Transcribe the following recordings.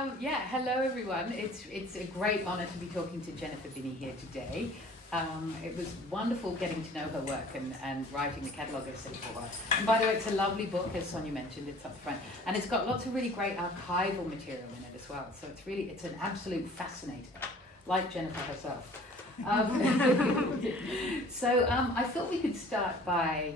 Hello everyone. It's a great honour to be talking to Jennifer Binnie here today. It was wonderful getting to know her work and writing the catalogue essay for her. And by the way, it's a lovely book, as Sonia mentioned, it's up front. And it's got lots of really great archival material in it as well. So it's an absolute fascinator, like Jennifer herself. I thought we could start by,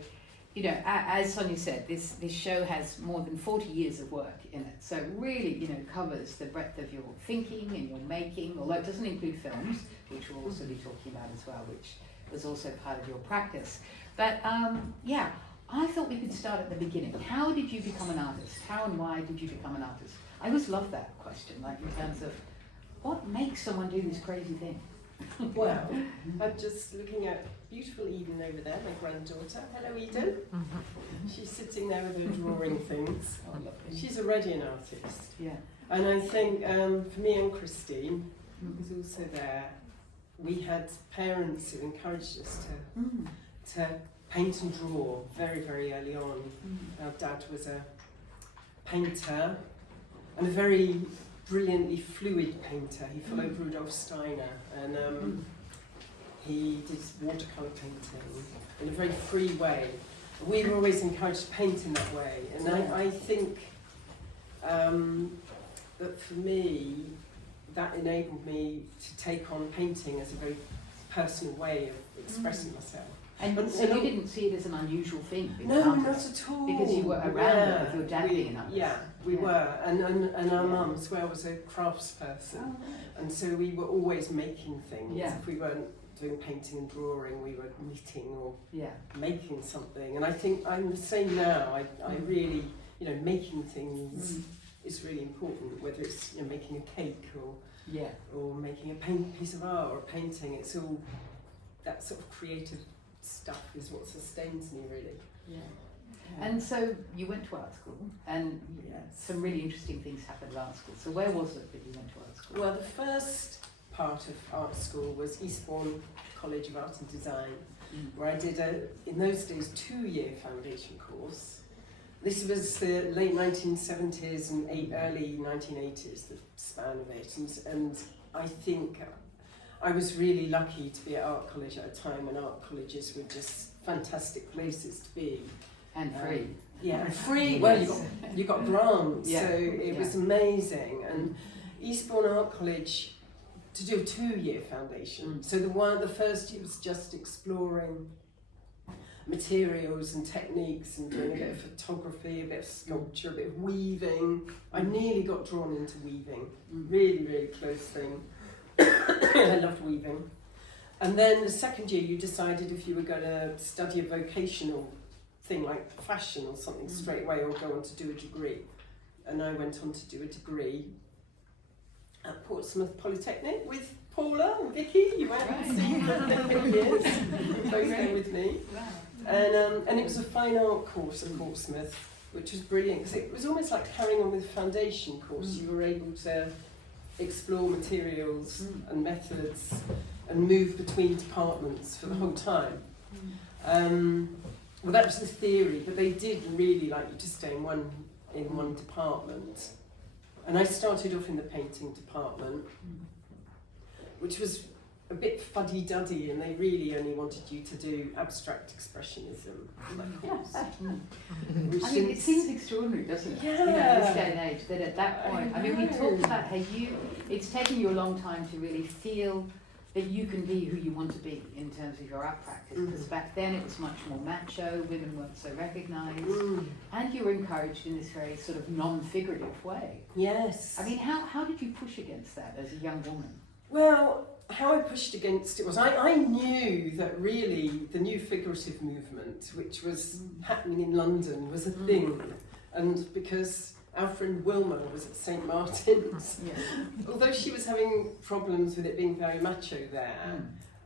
as Sonia said, this show has more than 40 years of work in it. So it really, covers the breadth of your thinking and your making, although it doesn't include films, which we'll also be talking about as well, which was also part of your practice. But I thought we could start at the beginning. How did you become an artist? How and why did you become an artist? I always love that question, like in terms of what makes someone do this crazy thing? Well, I'm just looking at beautiful Eden over there, my granddaughter. Hello, Eden. She's sitting there with her drawing things. Oh, lovely. She's already an artist. Yeah. And I think for me and Christine, who's also there, we had parents who encouraged us to paint and draw very, very early on. Our dad was a painter and a very brilliantly fluid painter. He followed Rudolf Steiner and he did watercolour painting in a very free way. We were always encouraged to paint in that way, and I think that for me that enabled me to take on painting as a very personal way of expressing myself. And so you didn't see it as an unusual thing? No, not at all. Because you were around it with your dad being an artist. Yeah, we were. And our mum as well was a craftsperson. Oh, and so we were always making things. Yeah. If we weren't doing painting and drawing, we were knitting or making something. And I think I'm the same now. I really, making things is really important, whether it's making a cake or making a piece of art or a painting. It's all that sort of creative stuff is what sustains me, really. Yeah. And so you went to art school, and some really interesting things happened at art school. So where was it that you went to art school? Well, the first part of art school was Eastbourne College of Art and Design, where I did in those days, 2-year foundation course. This was the late 1970s and early 1980s, the span of it, and I think I was really lucky to be at art college at a time when art colleges were just fantastic places to be. And free. And free. Well, you got grants, so it was amazing. And Eastbourne Art College, to do a 2-year foundation. So the first year was just exploring materials and techniques and doing a bit of photography, a bit of sculpture, a bit of weaving. I nearly got drawn into weaving. Really, really close thing. I loved weaving. And then the second year you decided if you were going to study a vocational thing like fashion or something straight away, or go on to do a degree. And I went on to do a degree at Portsmouth Polytechnic with Paula and Vicky. You went and seen her for years, both there with me. And it was a fine art course at Portsmouth, which was brilliant because it was almost like carrying on with a foundation course. You were able to explore materials and methods and move between departments for the whole time. Well, that was the theory, but they did really like you to stay in one department. And I started off in the painting department, which was a bit fuddy-duddy, and they really only wanted you to do abstract expressionism. It seems extraordinary, doesn't it? Yeah. In this day and age, that at that point, we talked about how it's taken you a long time to really feel that you can be who you want to be in terms of your art practice, because back then it was much more macho, women weren't so recognised, and you were encouraged in this very sort of non-figurative way. Yes. I mean, how did you push against that as a young woman? Well, how I pushed against it was I knew that really the new figurative movement, which was happening in London, was a thing. And because our friend Wilma was at St Martin's, although she was having problems with it being very macho there,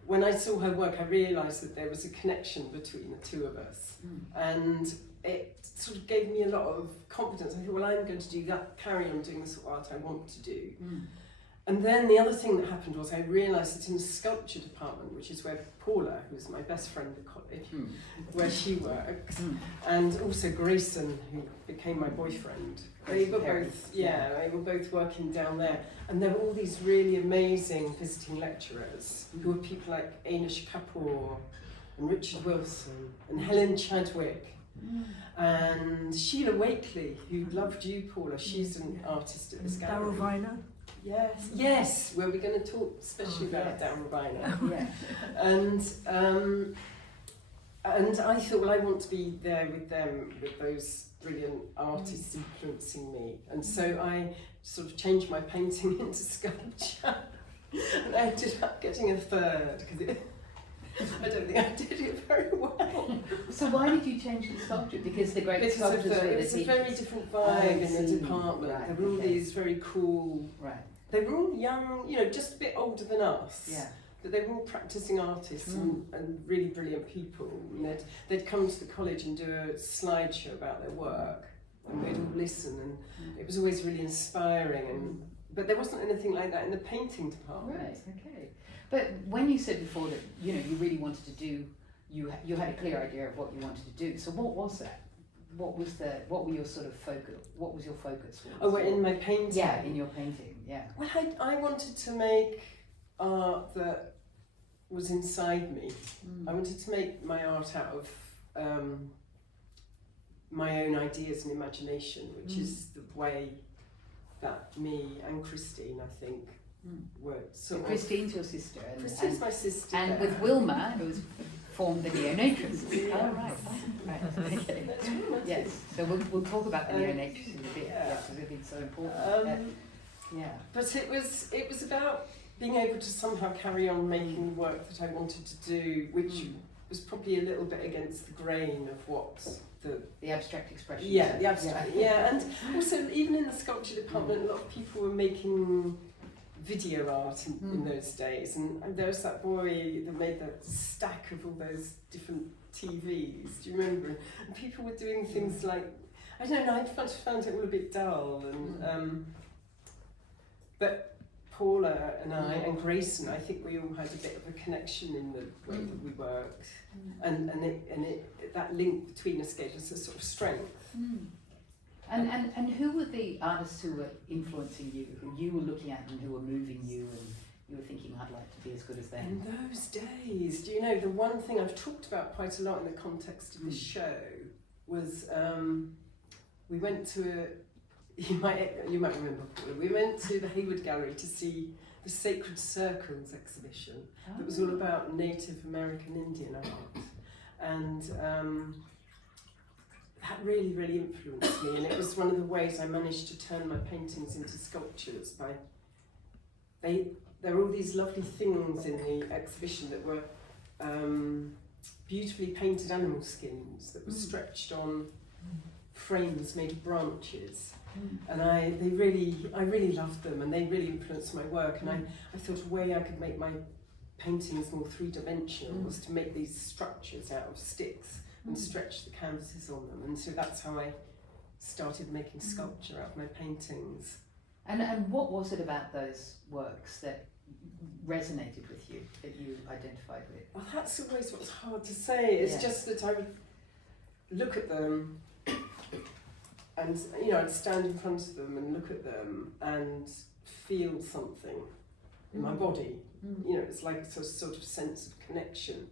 when I saw her work I realised that there was a connection between the two of us. And it sort of gave me a lot of confidence. I thought, well, I'm going to do that, carry on doing the sort of art I want to do. And then the other thing that happened was I realised that in the sculpture department, which is where Paula, who's my best friend at college, where she works, and also Grayson, who became my boyfriend, they were both working down there. And there were all these really amazing visiting lecturers who were people like Anish Kapoor and Richard Wilson and Helen Chadwick and Sheila Wakely, who loved you, Paula. She's an artist at this gallery. Darryl Viner. Yes. Well, we're going to talk especially about Darryl Viner. And I thought, well, I want to be there with them, with those brilliant artists influencing me. And so I sort of changed my painting into sculpture. And I ended up getting a third, because I don't think I did it very well. So why did you change the sculpture? Because the great sculptors were the teachers. It's a very different vibe in the department. Right, there were all these very cool... Right. They were all young, just a bit older than us. Yeah. But they were all practising artists and really brilliant people. And they'd come to the college and do a slideshow about their work, and we'd all listen, and it was always really inspiring. But there wasn't anything like that in the painting department. Right. Okay. But when you said before that you really wanted to do, you had a clear idea of what you wanted to do. So what was that? What were your sort of focus? What was your focus? In my painting. Yeah, in your painting. Yeah. Well, I wanted to make art that was inside me. I wanted to make my art out of my own ideas and imagination, which is the way that me and Christine, I think, were sort so Christine's your sister. Christine's my sister. And with Wilma, who's formed the Neonatrix. Oh, right. Okay. Yes. So we'll talk about the Neonatrix in a bit. Because I think it's so important. But it was about being able to somehow carry on making the work that I wanted to do, which was probably a little bit against the grain of what the abstract expression. Yeah, the abstract. And also even in the sculpture department, a lot of people were making video art in those days, and there was that boy that made that stack of all those different TVs. Do you remember? And people were doing things like, I don't know, I found it all a bit dull, and but Paula and I and Grayson, I think we all had a bit of a connection in the way that we worked, and that link between us gave us a sort of strength. And who were the artists who were influencing you, who you were looking at and who were moving you, and you were thinking, I'd like to be as good as them? In those days, do you know, the one thing I've talked about quite a lot in the context of this show was we went to you might remember, we went to the Hayward Gallery to see the Sacred Circles exhibition that was all about Native American Indian art, and that really, really influenced me, and it was one of the ways I managed to turn my paintings into sculptures. There were all these lovely things in the exhibition that were beautifully painted animal skins that were stretched on frames made of branches, and I really loved them, and they really influenced my work, and I thought a way I could make my paintings more three-dimensional was to make these structures out of sticks and stretch the canvases on them, and so that's how I started making sculpture out of my paintings. And what was it about those works that resonated with you, that you identified with? Well, that's always what's hard to say. It's just that I would look at them and, I'd stand in front of them and look at them and feel something in my body. It's like a sort of sense of connection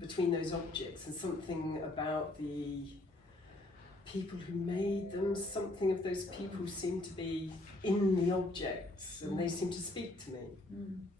between those objects, and something about the people who made them, something of those people seem to be in the objects, and they seem to speak to me.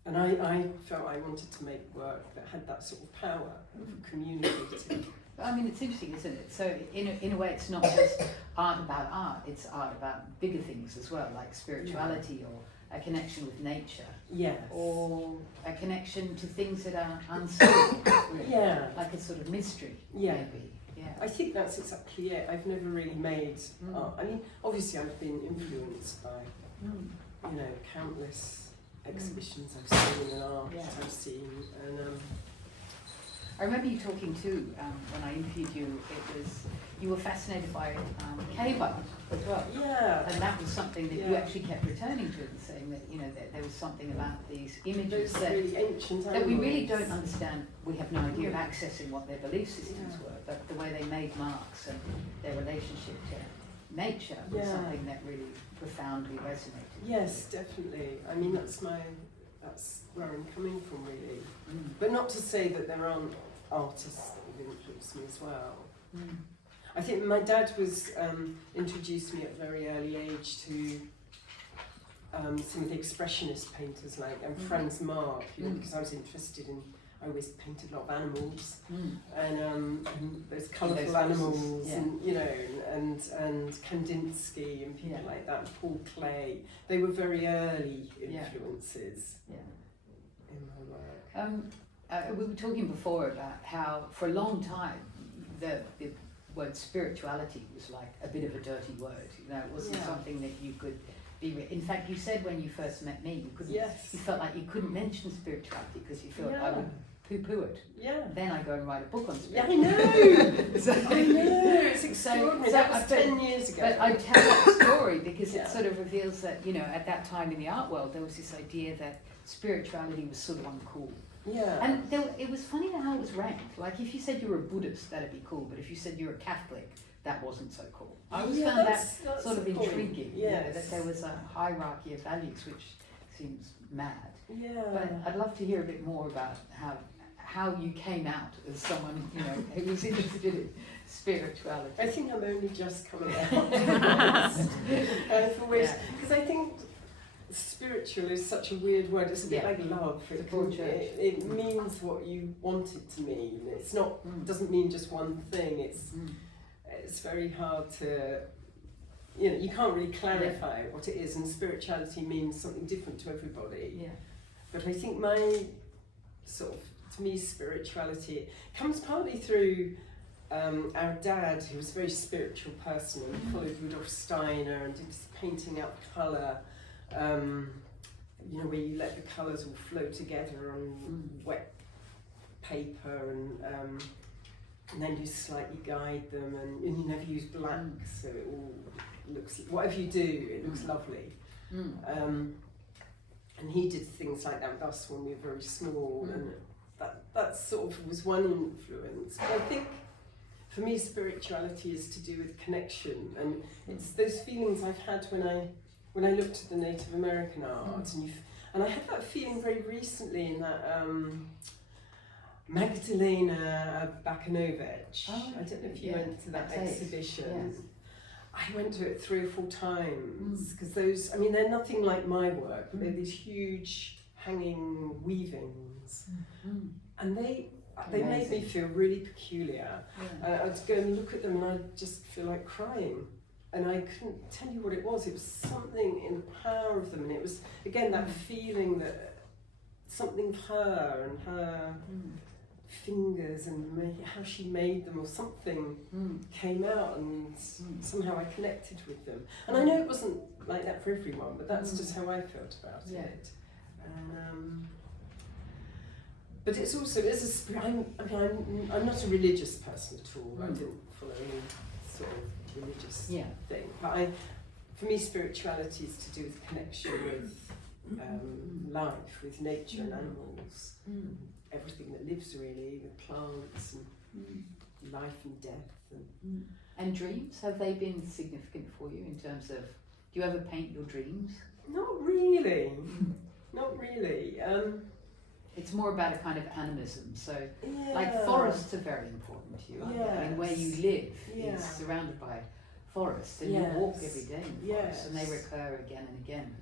And I felt I wanted to make work that had that sort of power of communicating. I mean, it's interesting, isn't it? So in a way, it's not just art about art, it's art about bigger things as well, like spirituality or a connection with nature. Yes. Or a connection to things that are unsolved, really. Yeah. Like a sort of mystery, Yeah. maybe. Yeah. I think that's exactly it. I've never really made art. I mean, obviously I've been influenced by, countless exhibitions I've seen and art I've seen. And I remember you talking too, when I interviewed you, it was you were fascinated by cave art as well. Yeah. And that was something that you actually kept returning to and saying that, you know, that there was something about these images Those really ancient that we really animals. don't understand. We have no idea of accessing what their belief systems were, but the way they made marks and their relationship to nature was something that really profoundly resonated. Yes, definitely. I mean, that's where I'm coming from, really. But not to say that there aren't artists that have influenced me as well. I think my dad was introduced me at a very early age to some of the expressionist painters like Franz Marc, because I was interested in. I always painted a lot of animals and those colourful animals, and you know, and Kandinsky and people like that, and Paul Klee. They were very early influences in my work. We were talking before about how, for a long time, the word spirituality was like a bit of a dirty word. You know, it wasn't something that you could be. In fact, you said when you first met me, you couldn't. You felt like you couldn't mention spirituality because you felt I would poo-poo it. Then I go and write a book on spirituality. I know. So, I know. It's extraordinary. That was 10 years ago. But I tell that story because it sort of reveals that, you know, at that time in the art world, there was this idea that spirituality was sort of uncool. And it was funny how it was ranked. Like if you said you were a Buddhist, that'd be cool. But if you said you were a Catholic, that wasn't so cool. I always found that sort of intriguing. You know, that there was a hierarchy of values, which seems mad. But I'd love to hear a bit more about how you came out as someone, you know, who was interested in spirituality. I think I'm only just coming out. Because I think spiritual is such a weird word. It's a bit like love. It means what you want it to mean. It's not. Doesn't mean just one thing. It's very hard to. You know, you can't really clarify what it is, and spirituality means something different to everybody. But I think my sort of, to me, spirituality comes partly through our dad, who was a very spiritual person and followed Rudolf Steiner and did this painting out colour. You know, where you let the colours all flow together on wet paper, and then you slightly guide them, and you never use black, so it all looks, whatever you do, it looks lovely. And he did things like that with us when we were very small, and that sort of was one influence. But I think for me, spirituality is to do with connection, and it's those feelings I've had when I looked at the Native American art, and I had that feeling very recently in that Magdalena Bakanovich. I don't know if you went to that exhibition. I went to it 3 or 4 times because those, I mean, they're nothing like my work. They're these huge hanging weavings, and they made me feel really peculiar. I'd go and look at them and I'd just feel like crying. And I couldn't tell you what it was. It was something in the power of them, and it was again that feeling that something of her and her fingers and how she made them, or something came out, and somehow I connected with them. And I know it wasn't like that for everyone, but that's just how I felt about it. And but it's also I'm not a religious person at all. I didn't follow any sort of religious thing, but for me, spirituality is to do with connection with life, with nature and animals, everything that lives, really, the plants and life and death. And dreams, have they been significant for you in terms of, do you ever paint your dreams? Not really, not really. It's more about a kind of animism, so like forests are very important to you, aren't they? I mean, where you live is surrounded by forests, and you walk every day in forests, and they recur again and again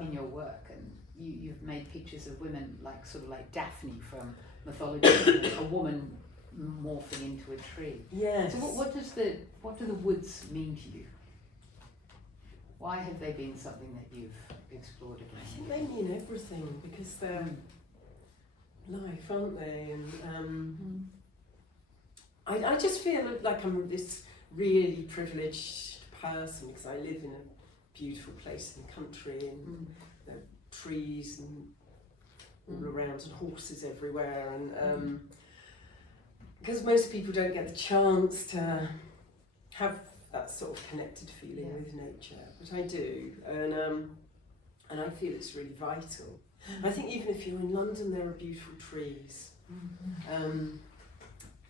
in your work. And you've made pictures of women like sort of like Daphne from mythology, a woman morphing into a tree. So what do the woods mean to you? Why have they been something that you've explored again? I think they mean everything, because they're life, aren't they? And I just feel like I'm this really privileged person because I live in a beautiful place in the country, and there are trees and all around, and horses everywhere, and because most people don't get the chance to have that sort of connected feeling Yeah. with nature, but I do, and I feel it's really vital. I think even if you're in London, there are beautiful trees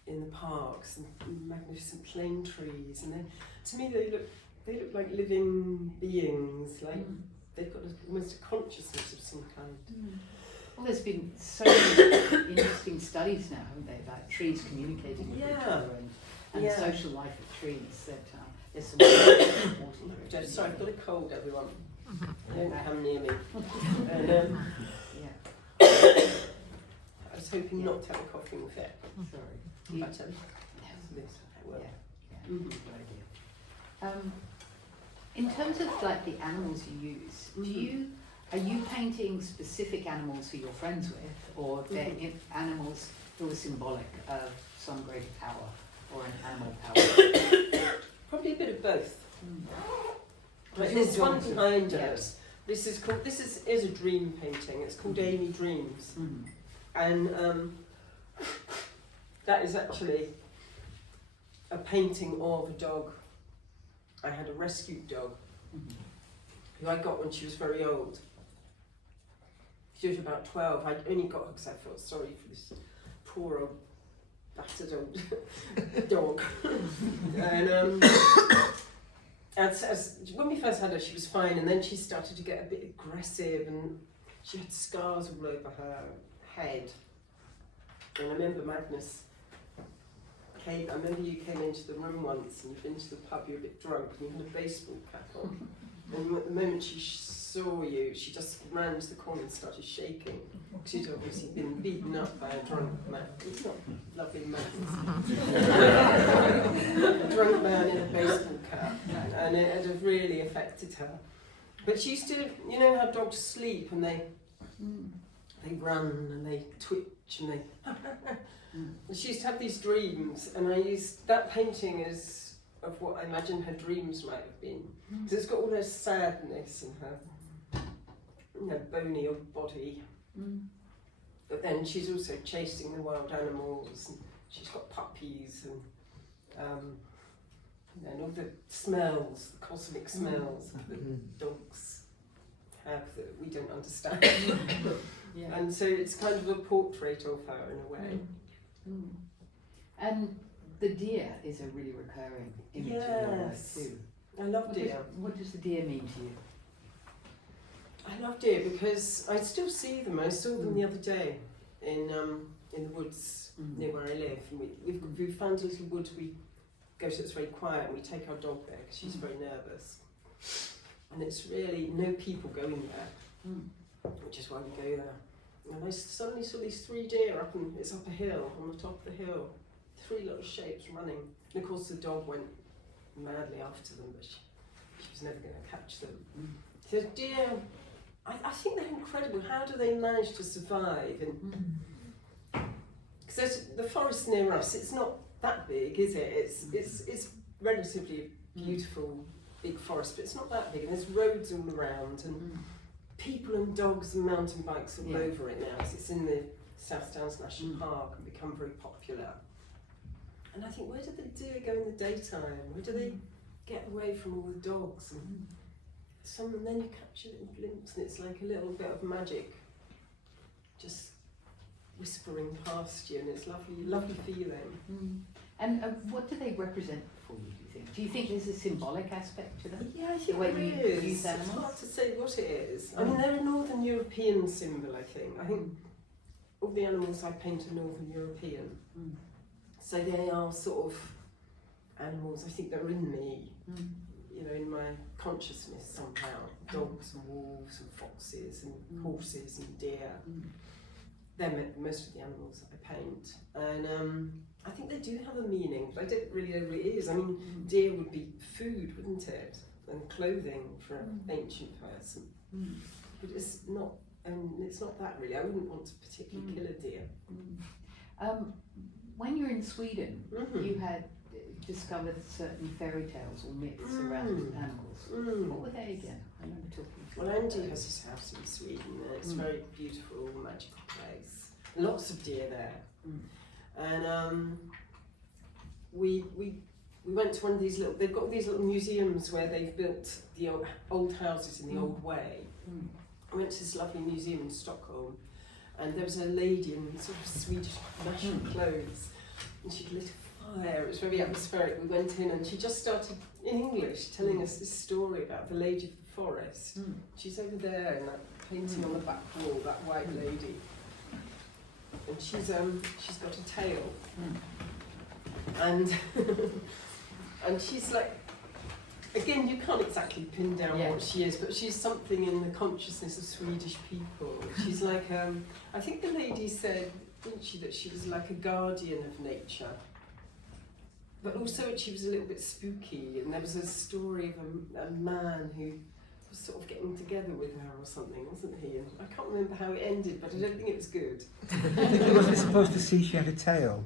in the parks, and magnificent plane trees, and to me they look like living beings, like they've got almost a consciousness of some kind. Well, there's been so many interesting studies now, haven't they, about trees communicating with each other and the social life of trees. That there's some water. Sorry, I've got a cold, everyone. Don't come near me. And, I was hoping not to have a coughing fit. Sorry. But this will. Good idea. In terms of like the animals you use, are you painting specific animals who you're friends with, or they're animals who are symbolic of some greater power or an animal power? Probably a bit of both. But this one behind yeah. us, this is a dream painting. It's called Amy Dreams, and that is actually a painting of a dog. I had a rescued dog who I got when she was very old. She was about 12. I only got her because I felt sorry for this poor old battered old dog. And as when we first had her, she was fine, and then she started to get a bit aggressive, and she had scars all over her head. And I remember Magnus I remember you came into the room once, and you'd been to the pub, you were a bit drunk, and you had a baseball cap on. And the moment she saw you, she just ran to the corner and started shaking. She'd obviously been beaten up by a drunk man. It's not a lovely man. A drunk man in a baseball cap, and it had really affected her. But she used to, you know how dogs sleep and they run and they twitch and they... And she used to have these dreams, and I used that painting as of what I imagine her dreams might have been. Because it's got all her sadness in her bony old body. But then she's also chasing the wild animals, and she's got puppies, and all the smells, the cosmic smells that dogs have that we don't understand. And so it's kind of a portrait of her in a way. And the deer is a really recurring image in your work too. I love deer. What does the deer mean to you? I love deer because I still see them. I saw them the other day in the woods near where I live. And we've found a little wood we go to that's very quiet, and we take our dog there because she's very nervous. And it's really no people going there, which is why we go there. And I suddenly saw these 3 deer it's up a hill, on the top of the hill. 3 little shapes running. And of course the dog went madly after them, but she was never going to catch them. So deer, I think they're incredible. How do they manage to survive? Because there's the forest near us, it's not that big, is it? It's relatively beautiful, big forest, but it's not that big, and there's roads all around, and people and dogs and mountain bikes all over it now, because it's in the South Downs National Park and become very popular. And I think, where do the deer go in the daytime? Where do they get away from all the dogs? And then you catch a little glimpse, and it's like a little bit of magic, just whispering past you, and it's lovely, lovely feeling. And what do they represent for you, do you think? Do you think there's a symbolic aspect to them? Yeah, I think the way there you is. use animals? It's hard to say what it is. I mean, they're a Northern European symbol, I think. I think all the animals I paint are Northern European. So they are sort of animals, I think, that are in me, you know, in my consciousness somehow. Dogs and wolves and foxes and horses and deer. They're most of the animals that I paint. And I think they do have a meaning, but I don't really know what it is. I mean, deer would be food, wouldn't it? And clothing for an ancient person. But it's not that really. I wouldn't want to particularly kill a deer. When you're in Sweden, you had discovered certain fairy tales or myths around animals. What were they again? I remember talking to you. Well, Andy has his house in Sweden, and it's a very beautiful, magical place. Lots of deer there. And we we went to one of these they've got these little museums where they've built the old houses in the old way. I went to this lovely museum in Stockholm, and there was a lady in sort of Swedish national clothes, and she'd lit a fire. It was very atmospheric. We went in, and she just started in English telling us this story about the Lady of the Forest. She's over there in that painting on the back wall, that white lady, and she's got a tail, and and she's like, again, you can't exactly pin down what she is, but she's something in the consciousness of Swedish people. She's like, I think the lady said, didn't she, that she was like a guardian of nature, but also she was a little bit spooky, and there was a story of a man who was sort of getting together with her or something, wasn't he? And I can't remember how it ended, but I don't think it was good. I think he wasn't supposed to see she had a tail.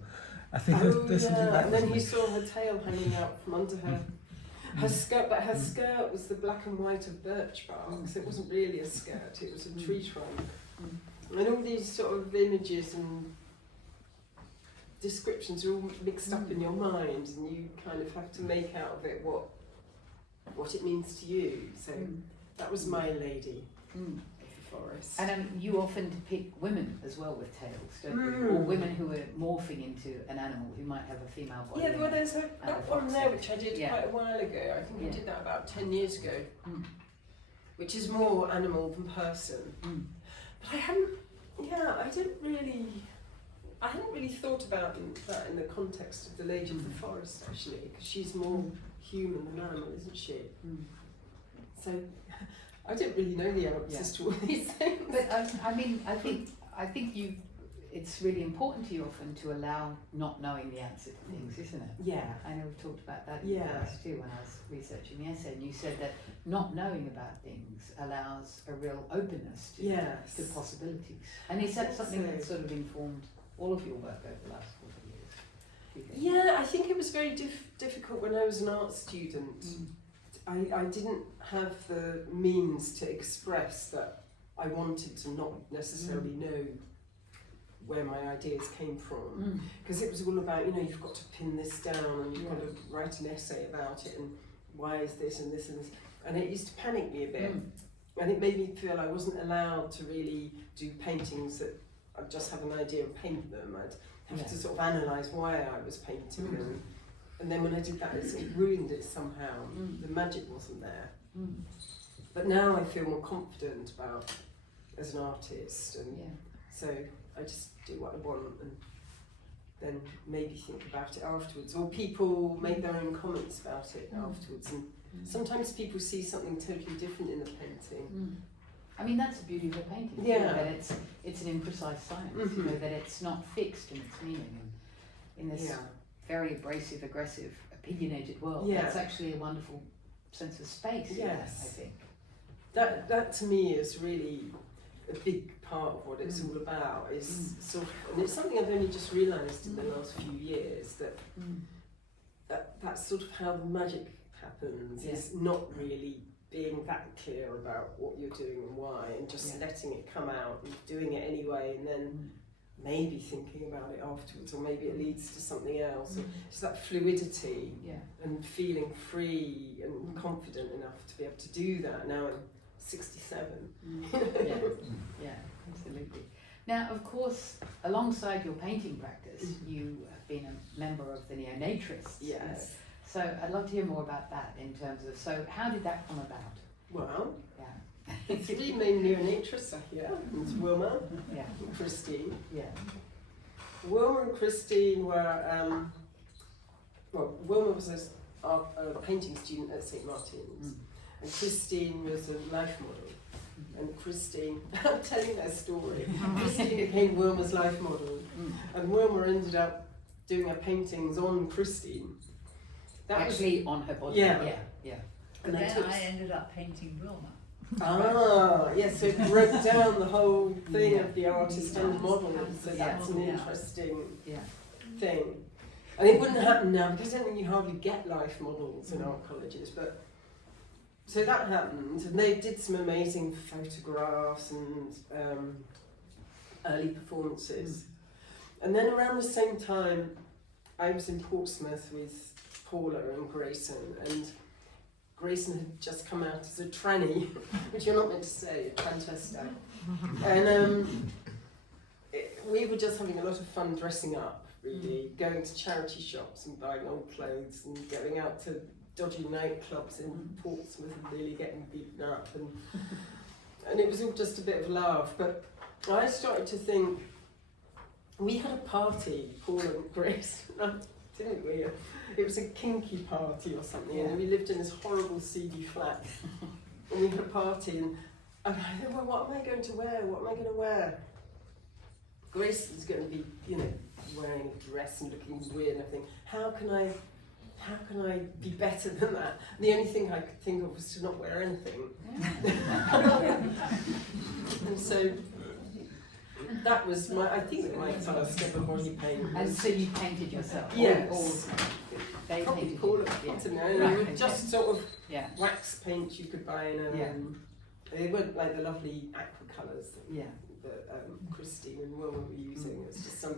I think there's something like that. And then he saw her tail hanging out from under her. Her skirt, but her skirt was the black and white of birch bark, so it wasn't really a skirt, it was a tree trunk. And all these sort of images and descriptions are all mixed up in your mind, and you kind of have to make out of it what it means to you. So that was my lady of the forest. And you often depict women as well with tails, don't you? Or women who are morphing into an animal who might have a female body. Yeah, well, there's that one there which I did quite a while ago. I think I did that about 10 years ago, which is more animal than person. But I hadn't really thought about that in the context of the Lady of the Forest, actually, because she's more human than animal, isn't she? So I don't really know the answers to all these things. But I think it's really important to you often to allow not knowing the answer to things, isn't it? Yeah. I know we've talked about that in the past too when I was researching the essay, and you said that not knowing about things allows a real openness to possibilities. And is that something that sort of informed all of your work over the last 40 years? Yeah, I think it was very difficult when I was an art student. I didn't have the means to express that I wanted to not necessarily know where my ideas came from, because it was all about, you've got to pin this down and you've got to write an essay about it, and why is this and this and this, and it used to panic me a bit, and it made me feel I wasn't allowed to really do paintings that I'd just have an idea and paint them. I'd have to sort of analyse why I was painting them, and then when I did that, it ruined it somehow. The magic wasn't there. But now I feel more confident about as an artist, and so I just do what I want, and then maybe think about it afterwards, or people make their own comments about it afterwards, and sometimes people see something totally different in the painting. I mean, that's the beauty of a painting, that it's an imprecise science, that it's not fixed in its meaning, and in this very abrasive, aggressive, opinionated world, that's actually a wonderful sense of space. I think that to me is really a big part of what it's all about, is sort of, and it's something I've only just realised in the last few years, that's sort of how the magic happens, is not really being that clear about what you're doing and why, and just letting it come out and doing it anyway, and then maybe thinking about it afterwards, or maybe it leads to something else. It's that fluidity and feeling free and confident enough to be able to do that. Now I'm 67. Yeah, absolutely. Now, of course, alongside your painting practice, you have been a member of the Neonatrists. Yes. So I'd love to hear more about that in terms of, so how did that come about? Well, the three main neonatrists are here. It's Wilma and Christine. Wilma and Christine were, Wilma was a painting student at St. Martin's, and Christine was a life model. And Christine, I'm telling that story, Christine became Wilma's life model, and Wilma ended up doing her paintings on Christine. That actually on her body. Yeah. And then I ended up painting Wilma. So it broke down the whole thing of the artist and the model, so that's an interesting thing. And it wouldn't happen now, because I don't think you hardly get life models in art colleges, but so that happened, and they did some amazing photographs and early performances. And then around the same time, I was in Portsmouth with Paula and Grayson, and Grayson had just come out as a tranny, which you're not meant to say, a transvestite. And we were just having a lot of fun dressing up, really, going to charity shops and buying old clothes and going out to dodgy nightclubs in Portsmouth and really getting beaten up. And it was all just a bit of a laugh. But I started to think, we had a party, Paul and Grace, didn't we? It was a kinky party or something, and we lived in this horrible seedy flat. And we had a party, and I thought, well, what am I going to wear? What am I going to wear? Grace is going to be, wearing a dress and looking weird and everything. How can I be better than that? And the only thing I could think of was to not wear anything. And so that was I think my first ever body paint. And so you painted yourself? Yes. They Probably painted call you? it, Yeah. I don't know. They were Right, just sort of Yeah. wax paints you could buy in they weren't like the lovely aqua colours Yeah. that Christine and Wilma were using. It was just some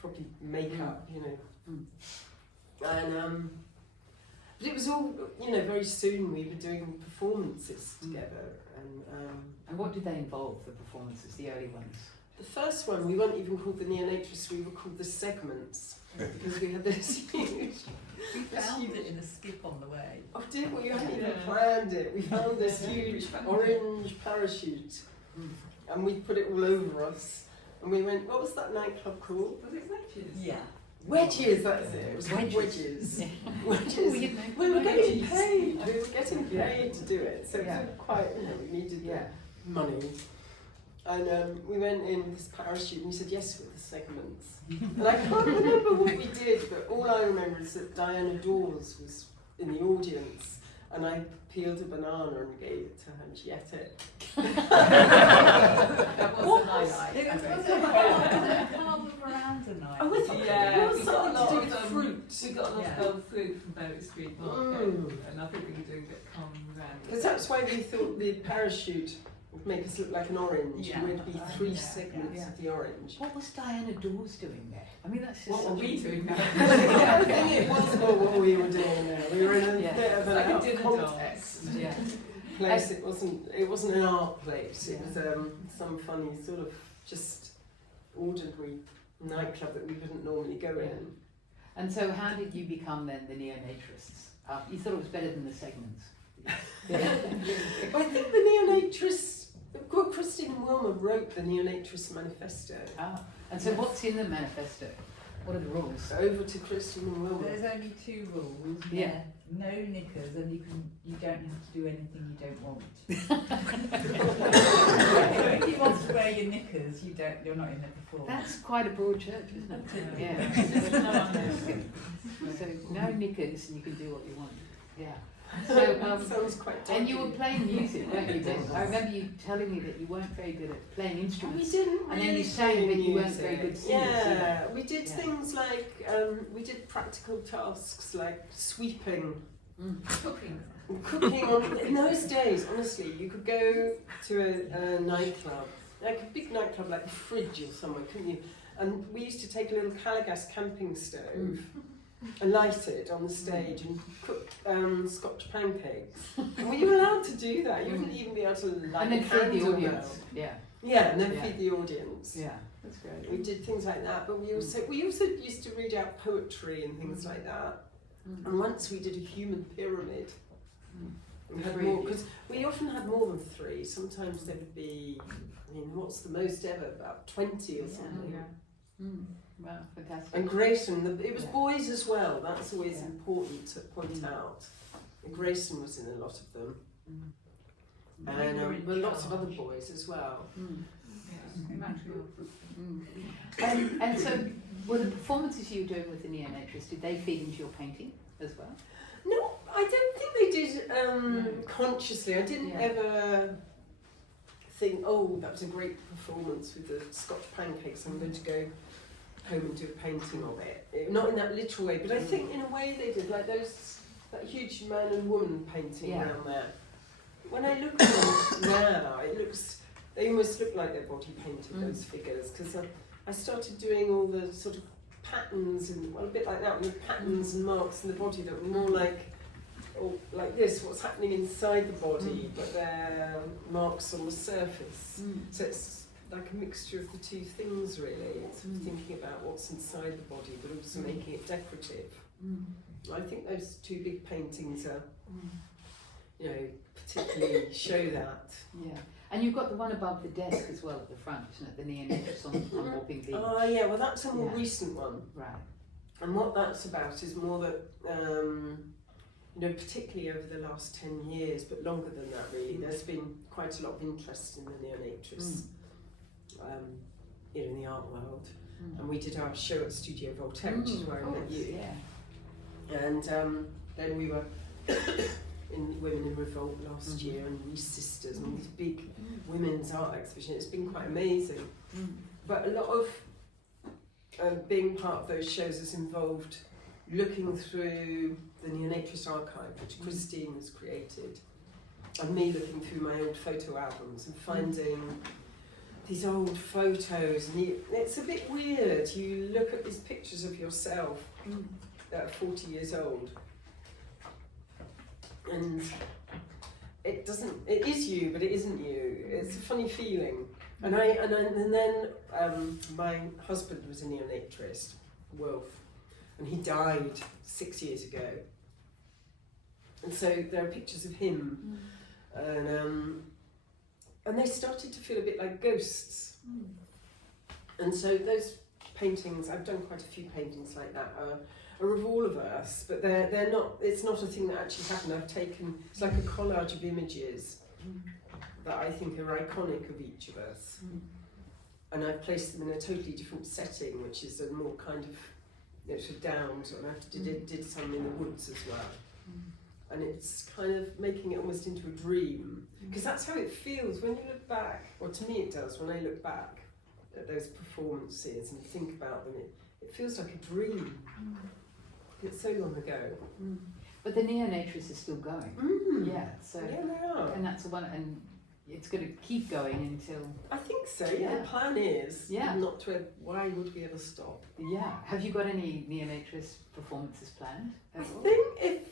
probably makeup, And but it was all, very soon we were doing performances together. And what did they involve, the performances, the early ones? The first one, we weren't even called the Neonatrists, we were called the Segments, because we had this huge... We found it in a skip on the way. Oh, did we? You hadn't even planned it. We found this huge orange parachute, and we put it all over us. And we went, what was that nightclub called? Was it Wedges? Yeah. Wedges, that's it. It was Wedges. Wedges. Oh, Wedges. we didn't know. We were getting paid. We were getting paid to do it. So Yeah. it was quite, we needed money. And we went in with this parachute and we said, yes, with the Segments. And I can't remember what we did, but all I remember is that Diana Dawes was in the audience and I peeled a banana and gave it to her and she ate it. That was the highlight. It was I think. Carver Veranda night. Oh, was it? Yeah, It was we got a something lot to do of with fruit. We got a lot Yeah. of old fruit from Berwick Street Market, and I think we were doing a bit of Carmen Miranda. Because that's why we thought the parachute would make us look like an orange. Yeah. We'd be three Yeah, segments yeah. of the orange. What was Diana Dawes doing there? I mean, that's just What were such we a- doing now? I think it was more what we were doing there. We were in a Yeah. bit of It's like an a art dinner context Yeah. place. It wasn't an art place. It Yeah. was some funny sort of just ordinary nightclub that we wouldn't normally go in. And so how did you become then the Neonatrists? You thought it was better than the Segments? I think the Neonatrists, Christine and Wilma wrote the Neonatrist Manifesto. Ah. And so what's in the manifesto? What are the rules? Over to Christine and Wilma. There's only 2 rules. Yeah. No knickers, and you don't have to do anything you don't want. If you want to wear your knickers, you're not in there before. That's quite a broad church, isn't it? Yeah. So no knickers and you can do what you want. Yeah. So, Sounds quite dodgy. and you were playing music, weren't you, Ben? I remember you telling me that you weren't very good at playing We instruments. didn't And then really you sang, play but you weren't music. very good singers Yeah, we did Yeah. things like, we did practical tasks like sweeping, Cooking. cooking. In those days, honestly, you could go to a nightclub, like a big nightclub like the Fridge or somewhere, couldn't you? And we used to take a little Calagas camping stove and light it on the stage and cook Scotch pancakes. And were you allowed to do that? You wouldn't even be able to light And then a feed the candle audience. now. Yeah. Yeah, and then Yeah. feed the audience. Yeah. That's great. We did things like that, but we also used to read out poetry and things like that. And once we did a human pyramid. We had Three more of you. because we often had more than 3. Sometimes there would be, what's the most ever? About 20 or Yeah. something. Wow, fantastic. And Grayson, it was Yeah. boys as well. That's always Yeah. important to point out. And Grayson was in a lot of them, We were and in well, lots of charge. other boys as well. Yeah, in Montreal. And so, were the performances you were doing with the Neonatrists, did they feed into your painting as well? No, I don't think they did consciously. I didn't Yeah. ever think, oh, that was a great performance with the Scotch pancakes. I'm going to go home and do a painting of it. Not in that literal way, but I think in a way they did. Like that huge man and woman painting Yeah. around there. When I look at them now, they almost look like they're body painted, those figures, because I started doing all the sort of patterns and well, a bit like that, with patterns and marks in the body that were more like this, what's happening inside the body, but they're marks on the surface. So it's like a mixture of the two things, really. It's sort of thinking about what's inside the body, but also making it decorative. I think those two big paintings are, you know, particularly show that. Yeah. And you've got the one above the desk as well at the front, isn't it? The neonatus on Walking Beach. Oh yeah, well that's a more recent one. Right. And what that's about is more that, you know, particularly over the last 10 years, but longer than that really, there's been quite a lot of interest in the neonatress, you know, in the art world. And we did our show at Studio Voltaire, which is where I met you. Yeah. And then we were in Women in Revolt last year, and We Sisters, and these big women's art exhibition. It's been quite amazing. But a lot of being part of those shows has involved looking through the neonatress archive, which Christine has created, and me looking through my old photo albums and finding these old photos. And it's a bit weird. You look at these pictures of yourself that are 40 years old, and it is you, but it isn't you. It's a funny feeling. And then my husband was a neonatrist, Wolf, and he died 6 years ago. And so there are pictures of him, and they started to feel a bit like ghosts. And so those paintings, I've done quite a few paintings like that, are of all of us, but they're not. It's not a thing that actually happened. I've taken, it's like a collage of images that I think are iconic of each of us, and I've placed them in a totally different setting, which is a more kind of, you know, sort of downs, and I did some in the woods as well. And it's kind of making it almost into a dream, because that's how it feels when you look back, or to me it does, when I look back at those performances and think about them, it feels like a dream. It's so long ago. But the neonatress is still going. Yeah, so yeah, they are. and that's the one, and it's going to keep going until. I think so. Yeah, the plan is not to. Why would we ever stop? Yeah. Have you got any neonatress performances planned? I think if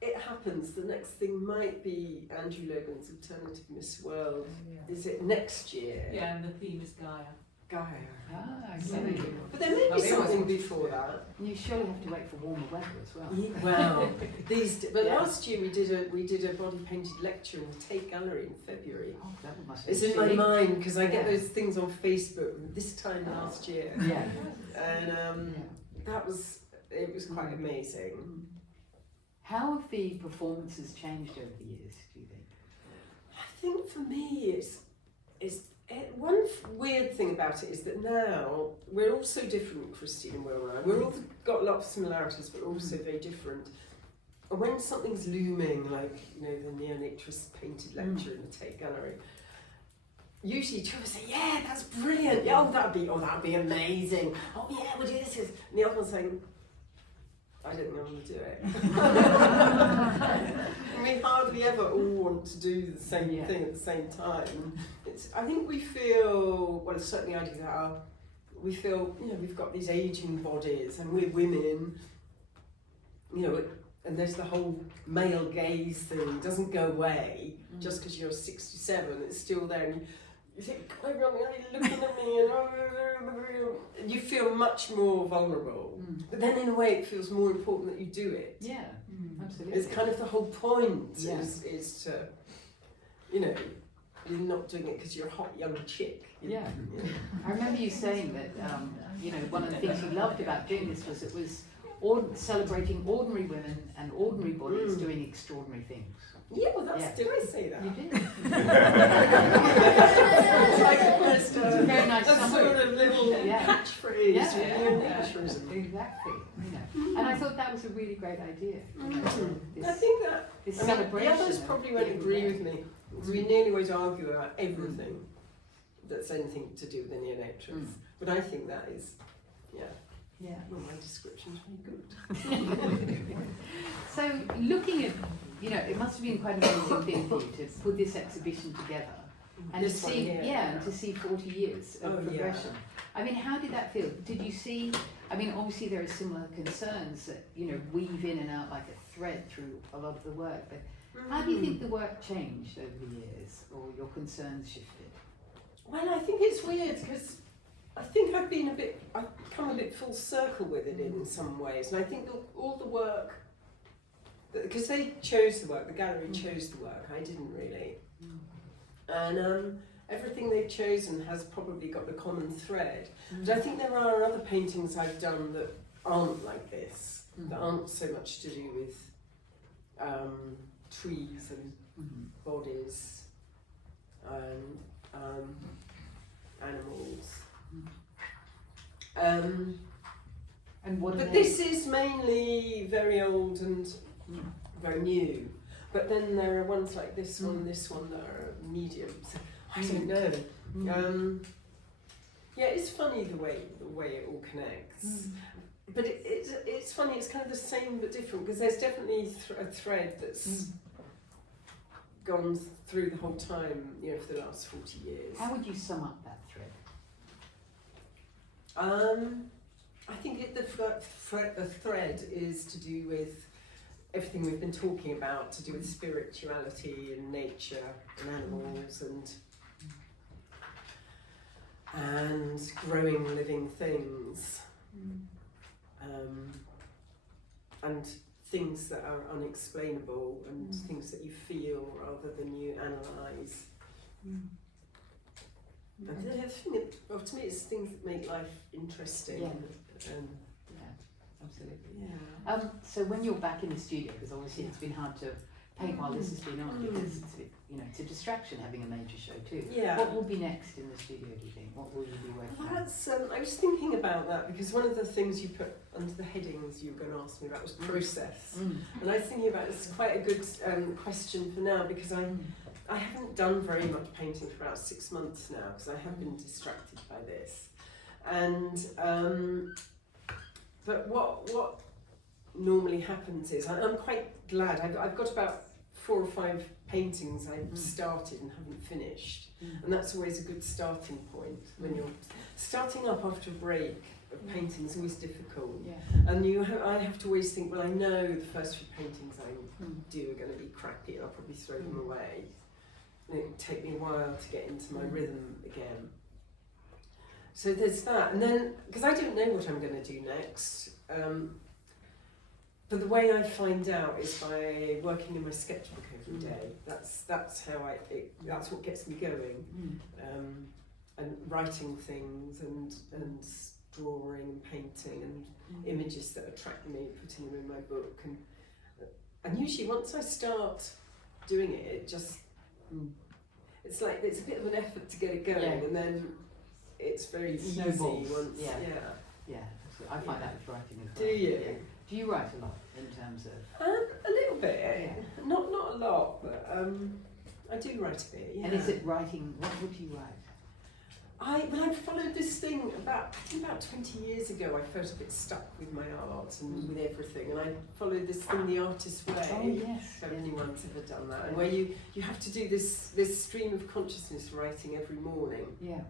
it happens, the next thing might be Andrew Logan's Alternative Miss World. Is it next year? Yeah, and the theme is Gaia. Gaia. Ah, I see. But there may be something before that. You surely have to wait for warmer weather as well. Well, last year we did a body painted lecture in the Tate Gallery in February. Oh, that must be It's in my mind because I get those things on Facebook this time last year. Yeah. And it was quite amazing. How have the performances changed over the years, do you think? I think for me one weird thing about it is that now we're all so different, Christine and Will and I. We're all got a lot of similarities, but also very different. And when something's looming, like, you know, the neonatress painted lecture in the Tate Gallery, usually two of us say, "Yeah, that's brilliant. Yeah, that'd be amazing. Oh yeah, we'll do this." And the other one's saying, "I don't think I'm going to do it." And we hardly ever all want to do the same thing at the same time. I think we feel, well, certainly I do that, we feel, you know, we've got these ageing bodies and we're women, you know, and there's the whole male gaze thing. It doesn't go away just because you're 67, it's still there. And you think, "Oh, you're looking at me," and you feel much more vulnerable. But then in a way it feels more important that you do it. Yeah, absolutely. It's kind of the whole point is to, you know, you're not doing it because you're a hot young chick. Yeah. I remember you saying that, you know, one of the things you loved about doing this was it was celebrating ordinary women and ordinary bodies doing extraordinary things. Yeah, well, did I say that? You did. It's like almost a very nice a summary. sort of little catchphrase. Exactly. You know, and I thought that was a really great idea. You know, I think that this the celebration. others probably won't agree with me. Because we nearly always argue about everything that's anything to do with the neonatrix. But I think that is, well, my description's really good. So looking at, you know, it must have been quite an amazing thing for you to put this exhibition together and This to one see, here, and to see 40 years of progression. I mean, how did that feel? Did you see? I mean, obviously there are similar concerns that, you know, weave in and out like a thread through a lot of the work, but how do you think the work changed over the years, or your concerns shifted? Well, I think it's weird because I think I've come a bit full circle with it in some ways, and I think all the work, because they chose the work, the gallery chose the work, I didn't really, and everything they've chosen has probably got the common thread. But I think there are other paintings I've done that aren't like this, that aren't so much to do with trees and bodies and animals. And what? But this is mainly very old and very new. But then there are ones like this one and this one that are medium. So I don't know. Yeah, it's funny the way it all connects. But it's funny. It's kind of the same but different, because there's definitely a thread that's gone through the whole time, you know, for the last 40 years. How would you sum up that thread? I think the thread is to do with everything we've been talking about, to do with spirituality and nature and animals and growing living things, and things that are unexplainable and things that you feel rather than you analyse. And the other thing, well, to me, it's things that make life interesting. Yeah. Yeah, absolutely. Yeah. So when you're back in the studio, because obviously it's been hard to paint while this has been on, because it's, you know, it's a distraction having a major show too. Yeah. What will be next in the studio, do you think? What will you be working on? That's, I was thinking about that, because one of the things you put under the headings you were going to ask me about was process. And I was thinking about it's quite a good question for now, because I haven't done very much painting for about 6 months now, because I have been distracted by this. And but what normally happens is I'm quite glad I've got about 4 or 5 paintings I've started and haven't finished, and that's always a good starting point when you're starting up after a break of painting. Is always difficult, and I have to always think, well, I know the first few paintings I do are going to be crappy and I'll probably throw them away, and it will take me a while to get into my rhythm again. So there's that, and then because I don't know what I'm going to do next, but the way I find out is by working in my sketchbook every day. That's how that's what gets me going, and writing things and drawing and painting and images that attract me, putting them in my book, and usually once I start doing it, it just it's like it's a bit of an effort to get it going, and then it's very easy once. Yeah, absolutely. I find that with writing as Do well. you? Yeah. Do you write a lot in terms of? A little bit, not a lot, but I do write a bit. Yeah. And is it writing? What would you write? I followed this thing about 20 years ago. I felt a bit stuck with my art and with everything, and I followed this thing, The Artist's Way. Oh yes. If anyone's ever done that, and where you have to do this stream of consciousness writing every morning. Yeah.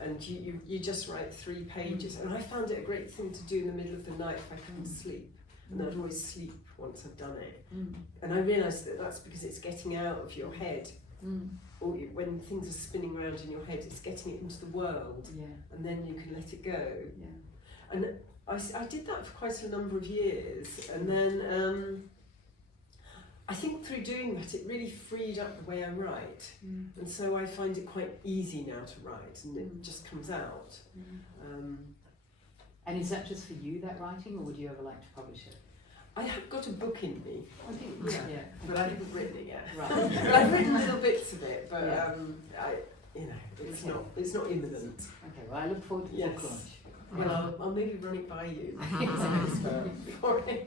And you just write 3 pages, and I found it a great thing to do in the middle of the night if I couldn't sleep, and I'd always sleep once I've done it. And I realised that that's because it's getting out of your head, or when things are spinning around in your head, it's getting it into the world, and then you can let it go. And I did that for quite a number of years, and then I think through doing that it really freed up the way I write, and so I find it quite easy now to write, and it just comes out. And is that just for you, that writing, or would you ever like to publish it? I have got a book in me, I think, but I haven't written it yet. Right. But I've written little bits of it, but Yeah. it's not imminent. Okay, well I look forward to the book Yes. launch. Well, I'll maybe run it by you. It's boring.